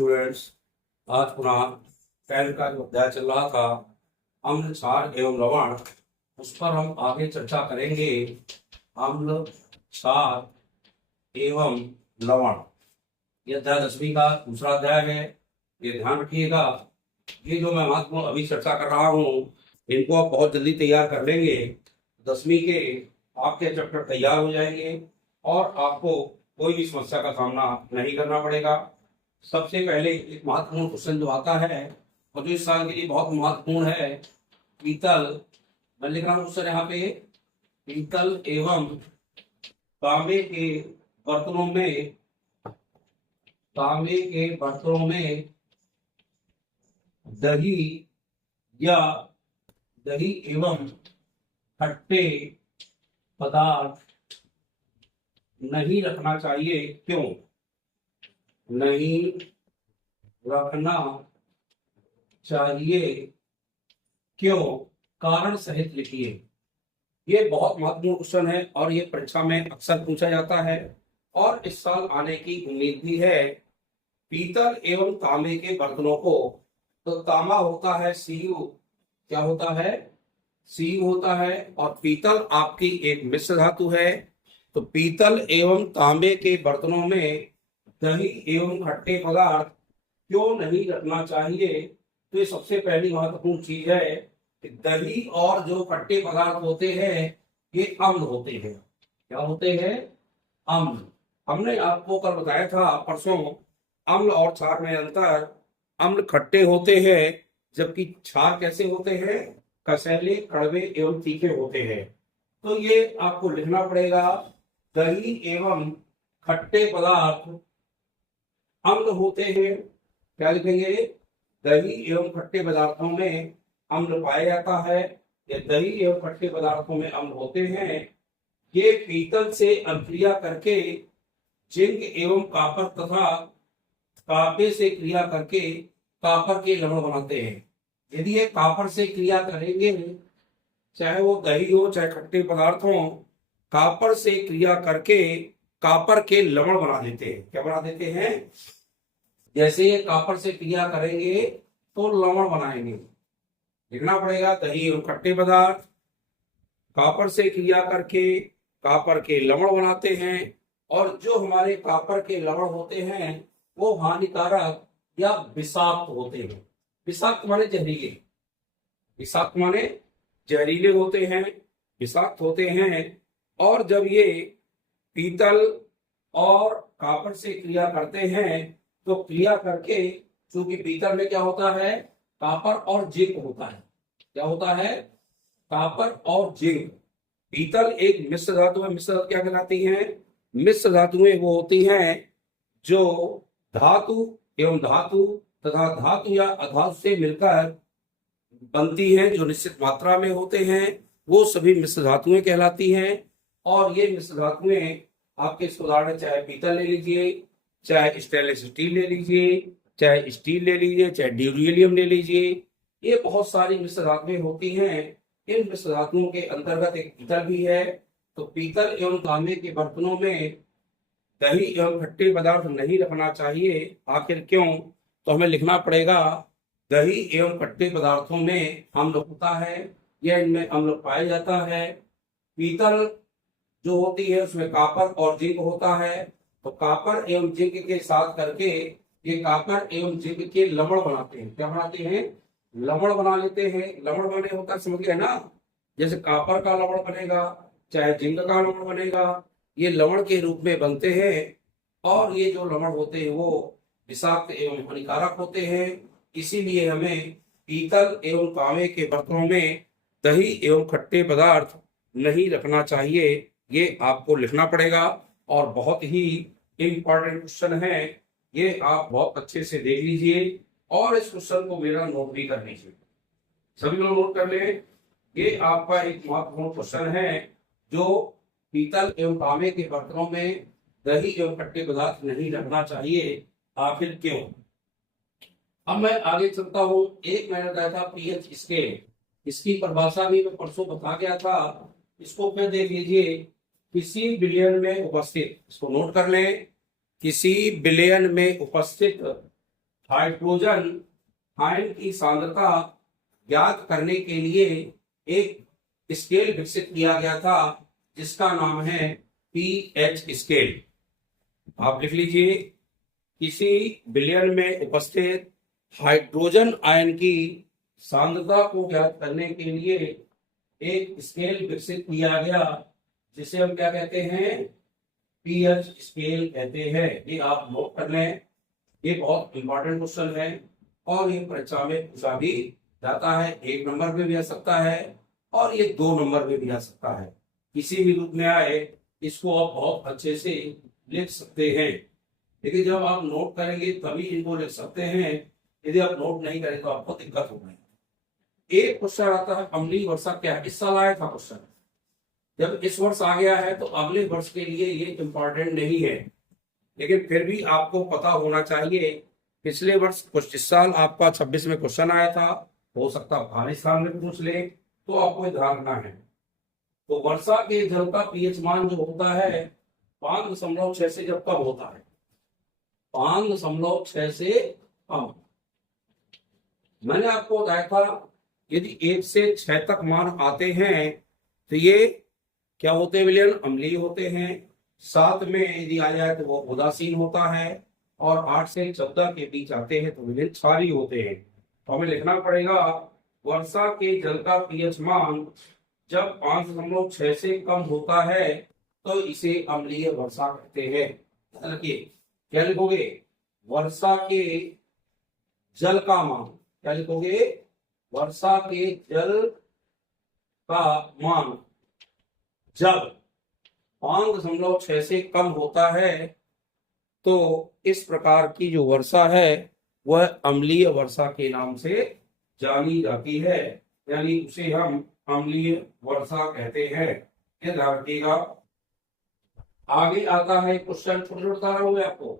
Students, आज पुनः 10th का जो अध्याय चल रहा था अम्ल, क्षार एवं लवण, उस पर हम आगे चर्चा करेंगे। अम्ल, क्षार एवं लवण, यह अध्याय 10वीं का दूसरा अध्याय है। ये ध्यान रखिएगा, ये जो मैं महत्वपूर्ण अभी चर्चा कर रहा हूँ इनको आप बहुत जल्दी तैयार कर लेंगे। 10वीं के आपके चैप्टर तैयार हो जाएंगे और आपको कोई भी समस्या का सामना नहीं करना पड़ेगा। सबसे पहले एक महत्वपूर्ण क्वेश्चन जो आता है और जो इस साल के लिए बहुत महत्वपूर्ण है, पीतल, मैं लिख रहा हूँ क्वेश्चन यहाँ पे, पीतल एवं तांबे के बर्तनों में, तांबे के बर्तनों में दही एवं खट्टे पदार्थ नहीं रखना चाहिए, क्यों नहीं रखना चाहिए, क्यों, कारण सहित लिखिए। ये बहुत महत्वपूर्ण क्वेश्चन है और ये परीक्षा में अक्सर पूछा जाता है और इस साल आने की उम्मीद भी है। पीतल एवं तांबे के बर्तनों को, तो तांबा होता है Cu, क्या होता है, Cu होता है, और पीतल आपकी एक मिश्र धातु है। तो पीतल एवं तांबे के बर्तनों में दही एवं खट्टे पदार्थ क्यों नहीं रखना चाहिए। तो ये सबसे पहली महत्वपूर्ण चीज है कि दही और जो खट्टे पदार्थ होते हैं ये अम्ल होते हैं। क्या होते हैं, अम्ल। हमने आपको कल बताया था परसों, अम्ल और क्षार में अंतर। अम्ल खट्टे होते हैं जबकि क्षार कैसे होते हैं, कसैले, कड़वे एवं तीखे होते हैं। तो ये आपको लिखना पड़ेगा, दही एवं खट्टे पदार्थ अम्ल होते हैं। क्या लिखेंगे, दही एवं खट्टे पदार्थों में अम्ल पाया जाता है, या दही एवं खट्टे पदार्थों में अम्ल होते हैं। ये पीतल से अभिक्रिया करके जिंक एवं कॉपर तथा तांबे से क्रिया करके कॉपर के लवण बनाते हैं। यदि ये कॉपर से क्रिया करेंगे, चाहे वो दही हो चाहे खट्टे पदार्थ हो, कॉपर से क्रिया करके कॉपर के लवण बना देते हैं। क्या बना देते हैं, जैसे ये कॉपर से क्रिया करेंगे तो लवण बनाएंगे। लिखना पड़ेगा, दही और खट्टे पदार्थ कॉपर से क्रिया करके कॉपर के लवण बनाते हैं, और जो हमारे कॉपर के लवण होते हैं वो हानिकारक या विषाक्त होते हैं। विषाक्त माने जहरीले, विषाक्त माने जहरीले होते हैं, विषाक्त होते हैं। और जब ये पीतल और कॉपर से क्रिया करते हैं तो क्रिया करके, चूंकि पीतल में क्या होता है, कॉपर और जिंक होता है। क्या होता है, कॉपर और जिंक। पीतल एक मिश्र धातु है। मिश्र धातु क्या कहलाती है, मिश्र धातुएं वो होती हैं जो धातु एवं धातु तथा धातु या अधातु से मिलकर बनती हैं, जो निश्चित मात्रा में होते हैं, वो सभी मिश्र धातुएं कहलाती हैं। और ये मिश्र धातुएं आपके उदाहरण, चाहे पीतल ले लीजिए, चाहे स्टेनलेस स्टील ले लीजिए, चाहे स्टील ले लीजिए, चाहे ड्यूरेलियम ले लीजिए, ये बहुत सारी मिश्र धातुएं होती हैं। इन मिश्र धातुओं के अंतर्गत एक पीतल भी है। तो पीतल एवं तांबे के बर्तनों में दही एवं खट्टे पदार्थ नहीं रखना चाहिए। आखिर क्यों, तो हमें लिखना पड़ेगा, दही एवं खट्टे पदार्थों में अम्ल होता है, यह इनमें अम्ल पाया जाता है। पीतल जो होती है उसमें कॉपर और जिंक होता है, तो कॉपर एवं जिंक के साथ करके ये कॉपर एवं जिंक के लवण बनाते हैं। क्या बनाते हैं, लवण बना लेते हैं। लवण बने होता है, समझ गए ना, जैसे कॉपर का लवण बनेगा, चाहे जिंक का लवण बनेगा, ये लवण के रूप में बनते हैं। और ये जो लवण होते हैं वो विषाक्त एवं हानिकारक होते हैं। इसीलिए हमें पीतल एवं तांबे के बर्तनों में दही एवं खट्टे पदार्थ नहीं रखना चाहिए। ये आपको लिखना पड़ेगा और बहुत ही इम्पोर्टेंट क्वेश्चन है। ये आप बहुत अच्छे से देख लीजिए और इस क्वेश्चन को मेरा नोट भी कर लीजिए। सभी लोग नोट कर ले, ये आपका एक महत्वपूर्ण क्वेश्चन है, जो पीतल एवं तांबे के बर्तनों में दही एवं खट्टे पदार्थ नहीं रखना चाहिए, आखिर क्यों। अब मैं आगे चलता हूँ। एक मैंने बताया था पीएच स्केल, इसकी परिभाषा भी मैं परसों बता गया था, इसको फिर देख लीजिए। किसी विलयन में उपस्थित, इसको नोट कर लें, किसी विलयन में उपस्थित हाइड्रोजन आयन की सांद्रता ज्ञात करने के लिए एक स्केल विकसित किया गया था जिसका नाम है पीएच स्केल। आप लिख लीजिए, किसी विलयन में उपस्थित हाइड्रोजन आयन की सांद्रता को ज्ञात करने के लिए एक स्केल विकसित किया गया जिसे हम क्या कहते हैं, पीएच स्केल कहते हैं। ये आप नोट कर लें, ये बहुत इंपॉर्टेंट क्वेश्चन है और ये परीक्षा में पूछा भी जाता है। 1 नंबर पे भी आ सकता है और ये 2 नंबर पे भी आ सकता है, किसी भी रूप में आए इसको आप बहुत अच्छे से लिख सकते हैं। लेकिन जब आप नोट करेंगे तभी इनको लिख सकते हैं, यदि आप नोट नहीं करें तो आपको दिक्कत होगी। एक क्वेश्चन आता है अम्लीय वर्षा क्या है, इस साल आया था क्वेश्चन, जब इस वर्ष आ गया है तो अगले वर्ष के लिए ये इंपॉर्टेंट नहीं है, लेकिन फिर भी आपको पता होना चाहिए। पिछले वर्ष कुछ इस साल आपका 26 में क्वेश्चन आया था, हो सकता है अफगानिस्तान में पूछ ले, तो आपको ध्यान रखना है। तो वर्षा के जल का पीएच मान जो होता है 5.6 से जब कम होता है, 5.6 से कम। मैंने आपको बताया था यदि 1 से 6 तक मान आते हैं तो ये क्या होते हैं, विलयन अम्लीय होते हैं। 7 में यदि आ जाए तो वो उदासीन होता है और 8 से 14 के बीच आते हैं तो विलयन क्षारीय होते हैं। तो हमें लिखना पड़ेगा वर्षा के जल का पीएच मान जब 5.6 से कम होता है तो इसे अम्लीय वर्षा कहते हैं। देखिए क्या लिखोगे, वर्षा के जल का मान, क्या लिखोगे, वर्षा के जल का मान जब 5.6 से कम होता है तो इस प्रकार की जो वर्षा है वह अम्लीय वर्षा के नाम से जानी जाती है, यानी उसे हम अम्लीय वर्षा कहते हैं। ये ध्यान रखिएगा। आगे आता है क्वेश्चन, छोटे छोटे बता रहा हूं मैं आपको,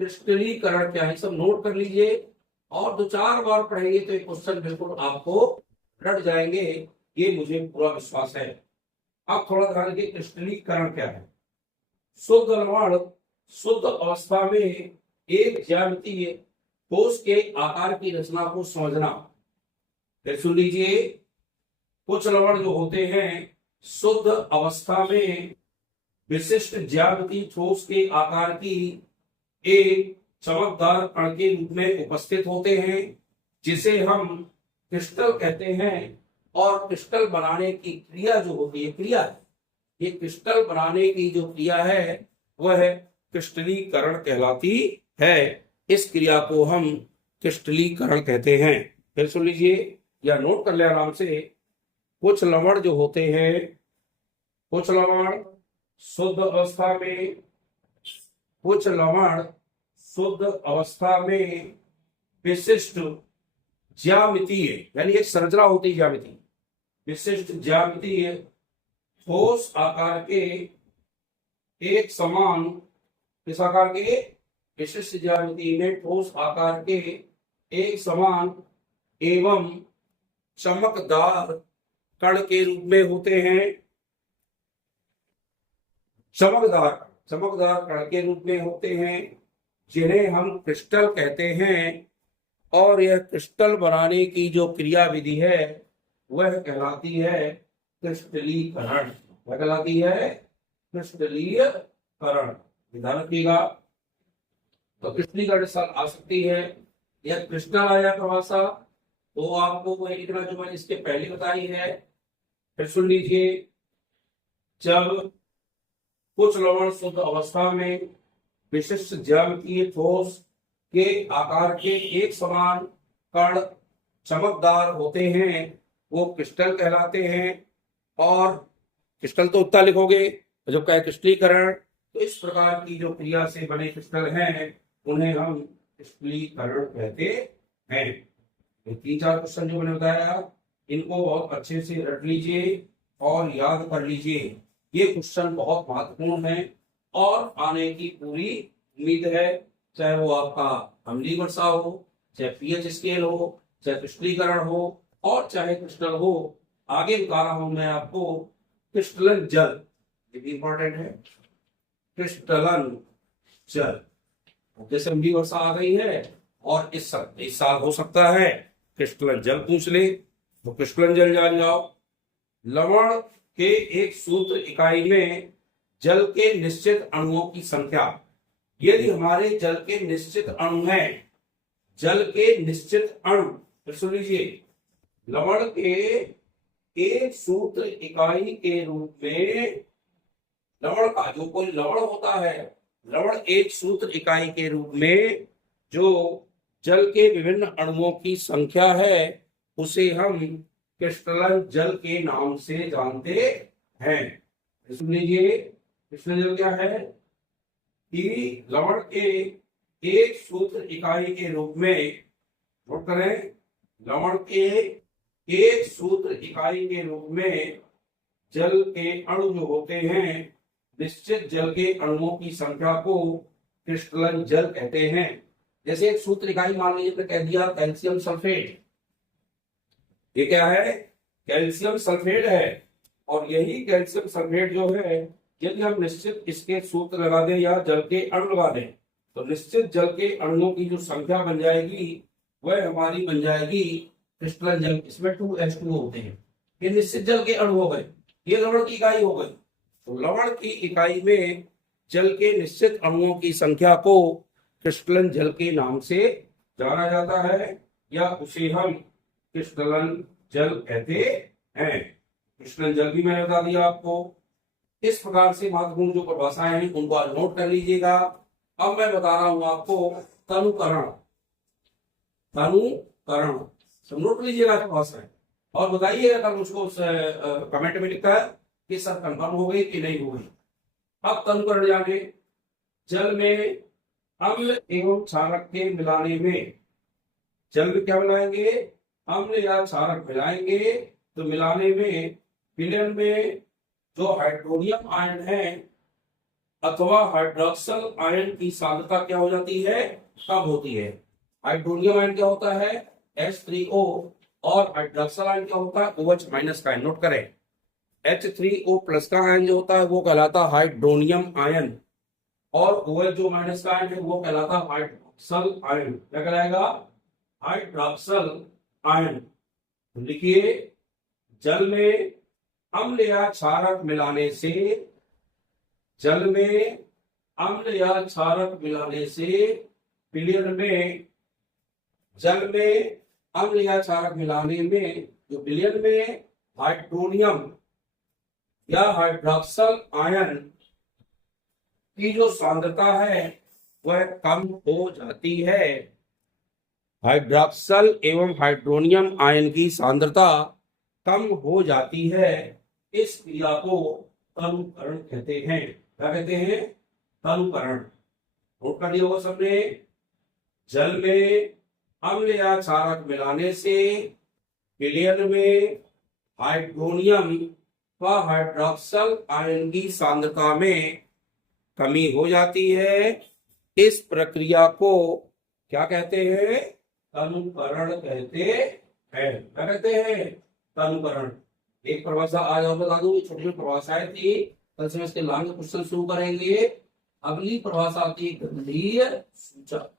क्रिस्टलीकरण क्या है, सब नोट कर लीजिए और 2-4 बार पढ़ेंगे तो ये क्वेश्चन बिल्कुल आपको रट जाएंगे, ये मुझे पूरा विश्वास है। अब थोड़ा ध्यान रखिए, क्रिस्टलीकरण क्या है। शुद्ध लवण शुद्ध अवस्था में एक ज्यामितीय ठोस के आकार की रचना को समझना। फिर सुन लीजिए, कुछ लवण जो होते हैं शुद्ध अवस्था में विशिष्ट ज्यामितीय ठोस के आकार की एक चमकदार कण के रूप में उपस्थित होते हैं जिसे हम क्रिस्टल कहते हैं। और क्रिस्टल बनाने की क्रिया जो होती है, क्रिया है, ये क्रिस्टल बनाने की जो क्रिया है वह क्रिस्टलीकरण कहलाती है। इस क्रिया को हम क्रिस्टलीकरण कहते हैं। फिर सुन लीजिए या नोट कर ले आराम से, कुछ लवण जो होते हैं, कुछ लवण शुद्ध अवस्था में, कुछ लवण शुद्ध अवस्था में विशिष्ट ज्यामितीय, यानी एक संरचना होती है ज्यामिति, विशिष्ट ज्यामितीय ठोस आकार के एक समान, किस आकार के, विशिष्ट ज्यामिति में ठोस आकार के एक समान एवं चमकदार कण के रूप में होते हैं। चमकदार कण के रूप में होते हैं जिन्हें हम क्रिस्टल कहते हैं। और यह क्रिस्टल बनाने की जो क्रिया विधि है वह कहलाती है क्रिस्टलीकरण। क्या कहलाती है, क्रिस्टलीकरण। ध्यान रखिएगा। तो क्रिस्टलीकरण साल आ सकती है या क्रिस्टल आया परिभाषा तो आपको वही लिखना जो मैंने इसके पहले बताई है। फिर सुन लीजिए, जब कुछ लवण शुद्ध अवस्था में विशिष्ट ज्यामितीय ठोस के आकार के एक समान कण चमकदार होते हैं वो क्रिस्टल कहलाते हैं। और क्रिस्टल तो उतना लिखोगे, जब कहे क्रिस्टलीकरण तो इस प्रकार की जो क्रिया से बने क्रिस्टल हैं उन्हें हम क्रिस्टलीकरण कहते हैं। 3-4 क्वेश्चन जो मैंने बताया इनको बहुत अच्छे से रट लीजिए और याद कर लीजिए। ये क्वेश्चन बहुत महत्वपूर्ण है और आने की पूरी उम्मीद है, चाहे वो आपका अम्लीय वर्षा हो, चाहे पीएच स्केल हो, चाहे क्रिस्टलीकरण हो और चाहे क्रिस्टल हो। आगे बता रहा हूं मैं आपको क्रिस्टलन जल, ये भी इंपॉर्टेंट है, क्रिस्टलन जल। जैसे अम्लीय वर्षा आ गई है और इस साल हो सकता है क्रिस्टलन जल पूछ ले, तो क्रिस्टलन जल जान जाओ। लवण के एक सूत्र इकाई में जल के निश्चित अणुओं की संख्या, यदि हमारे जल के निश्चित अणु हैं, जल के निश्चित अणु, तो सुन लीजिए, लवण के एक सूत्र इकाई के रूप में लवण का जो कोई लवण होता है, लवण एक सूत्र इकाई के रूप में जो जल के विभिन्न अणुओं की संख्या है, उसे हम क्रिस्टलन जल के नाम से जानते हैं। सुन लीजिए, क्रिस्टलन जल क्या है कि लवण के एक सूत्र इकाई के रूप में, नोट करें, लवण के एक सूत्र इकाई के रूप में जल के अणु जो होते हैं, निश्चित जल के अणुओं की संख्या को क्रिस्टलन जल कहते हैं। जैसे एक सूत्र इकाई मान लीजिए कह दिया कैल्शियम सल्फेट, ये क्या है, कैल्शियम सल्फेट है, और यही कैल्शियम सल्फेट जो है, यदि हम निश्चित इसके सूत्र लगा दें या जल के अणु लगा दें, तो निश्चित जल के अणुओं की जो संख्या बन जाएगी वह हमारी बन जाएगी क्रिस्टलन जल। इसमें 2H2 होते हैं, ये निश्चित जल के अणु हो गए, ये लवण की इकाई हो गई। तो लवण की इकाई में जल के निश्चित अणुओं की संख्या को क्रिस्टलन जल के नाम से जाना जाता है, या उसे हम क्रिस्टलन जल कहते हैं। क्रिस्टलन जल भी मैंने बता दिया आपको। इस प्रकार से महत्वपूर्ण जो परिभाषाएं हैं उनको आज नोट कर लीजिएगा। अब मैं बता रहा हूं आपको तनुकरण, तनुकरण सब नोट लीजिएगा परिभाषाएं, और बताइएगा कल मुझको कमेंट में लिखा है कि सर कंफर्म हो गई कि नहीं हो गई। अब तनुकरण जाने, जल में अम्ल एवं क्षारक के मिलाने में, जल में क्या मिलाएंगे, अम्ल या क्षारक मिलाएंगे, तो मिलाने में विलयन में जो हाइड्रोनियम आयन है अथवा हाइड्रोक्सल आयन की सांद्रता क्या हो जाती है, कम होती है। हाइड्रोनियम आयन क्या होता है, H3O, और हाइड्रोक्सल आयन क्या होता है, OH माइनस का आयन। नोट करें, H3O प्लस का आयन जो होता है वो कहलाता है हाइड्रोनियम आयन, और OH जो माइनस का आयन है वो कहलाता है हाइड्रोक्सल आयन। क्या कहलाएगा, हाइड्रोक्सल आयन। लिखिए, जल में अम्ल या क्षारक मिलाने से, जल में अम्ल या क्षारक मिलाने से विलयन में, जल में अम्ल या क्षारक मिलाने में जो विलयन में हाइड्रोनियम या हाइड्रोक्सल आयन की जो सांद्रता है वह कम हो जाती है। हाइड्रोक्सल एवं हाइड्रोनियम आयन की सांद्रता कम हो जाती है, इस क्रिया को तनुकरण कहते हैं। क्या कहते हैं, तनुकरण। नोट कर लिया होगा सबने, जल में अम्ल या क्षारक मिलाने से विलयन में हाइड्रोनियम व हाइड्रोक्सल आयन की सांद्रता में कमी हो जाती है, इस प्रक्रिया को क्या कहते हैं, तनुकरण कहते हैं। क्या कहते हैं, तनुकरण। एक परिभाषा आज और बता दूं, छोटी छोटी परिभाषाएं थी, कल से इसके लॉन्ग क्वेश्चन शुरू करेंगे। अगली परिभाषा आती है गंधीय सूचक,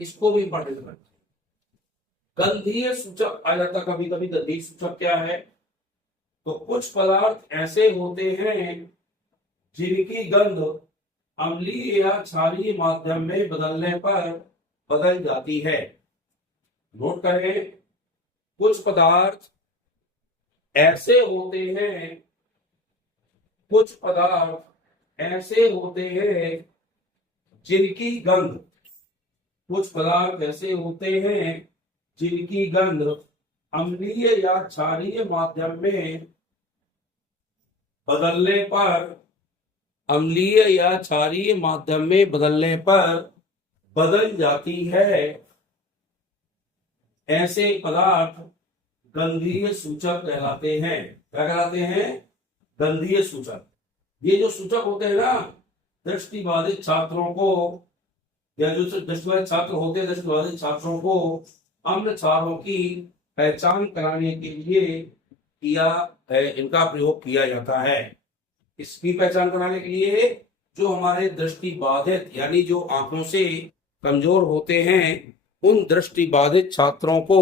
इसको भी इंपॉर्टेंट करते हैं। गंधीय सूचक आ जाता कभी कभी। गंधीय सूचक क्या है, तो कुछ पदार्थ ऐसे होते हैं जिनकी गंध अम्लीय या क्षारीय माध्यम में बदलने पर बदल जाती है। नोट करें, कुछ पदार्थ ऐसे होते हैं, कुछ पदार्थ ऐसे होते हैं जिनकी गंध, कुछ पदार्थ ऐसे होते हैं जिनकी गंध अम्लीय या क्षारीय माध्यम में बदलने पर, अम्लीय या क्षारीय माध्यम में बदलने पर बदल जाती है। ऐसे पदार्थ गंधीय सूचक कहलाते हैं। क्या कहलाते हैं, गंधीय सूचक। ये जो सूचक होते हैं ना, दृष्टिबाधित छात्रों को, या जो दृष्टिबाधित छात्र होते हैं, दृष्टिबाधित छात्रों को अम्ल क्षारों की पहचान कराने के लिए किया है, इनका प्रयोग किया जाता है। इसकी पहचान कराने के लिए जो हमारे दृष्टि बाधित यानी जो आंखों से कमजोर होते हैं उन दृष्टिबाधित छात्रों को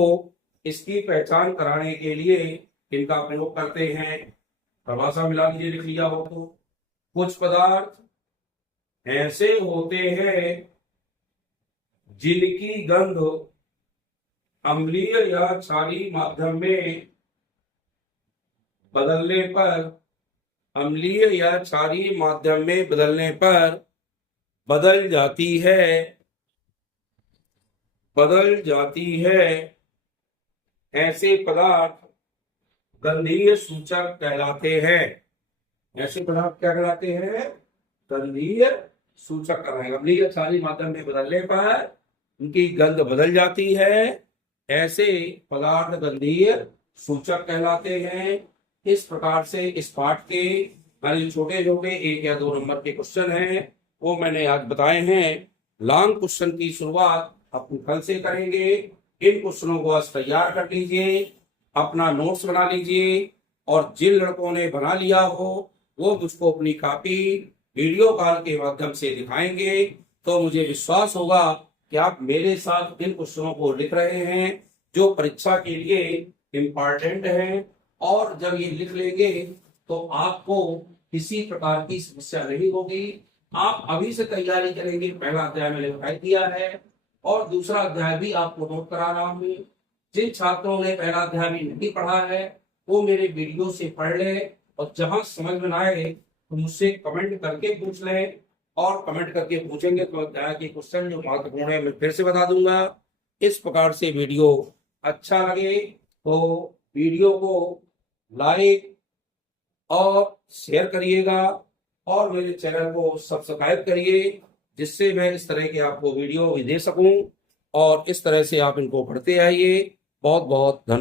इसकी पहचान कराने के लिए इनका प्रयोग करते हैं। परिभाषा मिला लीजिए, लिख लिया हो तो। कुछ पदार्थ ऐसे होते हैं जिनकी गंध अम्लीय या क्षारीय माध्यम में बदलने पर, अम्लीय या क्षारीय माध्यम में बदलने पर बदल जाती है, बदल जाती है। ऐसे पदार्थ गंधीय सूचक कहलाते हैं। ऐसे पदार्थ क्या कहलाते हैं? गंधीय सूचक कहलाएंगे। अम्लीय या क्षारीय माध्यम में बदलने पर उनकी गंध बदल जाती है, ऐसे पदार्थ गंधीय सूचक कहलाते हैं। इस प्रकार से इस पाठ के जो छोटे छोटे 1 या 2 नंबर के क्वेश्चन हैं वो मैंने आज बताए हैं। लॉन्ग क्वेश्चन की शुरुआत अपने कल से करेंगे। इन क्वेश्चनों को आज तैयार कर लीजिए, अपना नोट्स बना लीजिए, और जिन लड़कों ने बना लिया हो वो मुझको अपनी कॉपी वीडियो कॉल के माध्यम से दिखाएंगे, तो मुझे विश्वास होगा कि आप मेरे साथ इन क्वेश्चनों को लिख रहे हैं जो परीक्षा के लिए इम्पॉर्टेंट है। और जब ये लिख लेंगे तो आपको किसी प्रकार की समस्या नहीं होगी। आप अभी से तैयारी करेंगे। पहला अध्याय मैंने बताई दिया है और दूसरा अध्याय भी आपको नोट करा रहा हूँ। जिन छात्रों ने पहला अध्याय भी नहीं पढ़ा है वो मेरे वीडियो से पढ़ ले, और जहां समझ में ना आए तो मुझसे कमेंट करके पूछ लें, और कमेंट करके पूछेंगे तो अध्याय के क्वेश्चन जो महत्वपूर्ण है मैं फिर से बता दूंगा। इस प्रकार से वीडियो अच्छा लगे तो वीडियो को लाइक और शेयर करिएगा, और मेरे चैनल को सब्सक्राइब करिए, जिससे मैं इस तरह के आपको वीडियो भी दे सकूं, और इस तरह से आप इनको पढ़ते आइए। बहुत बहुत धन्यवाद।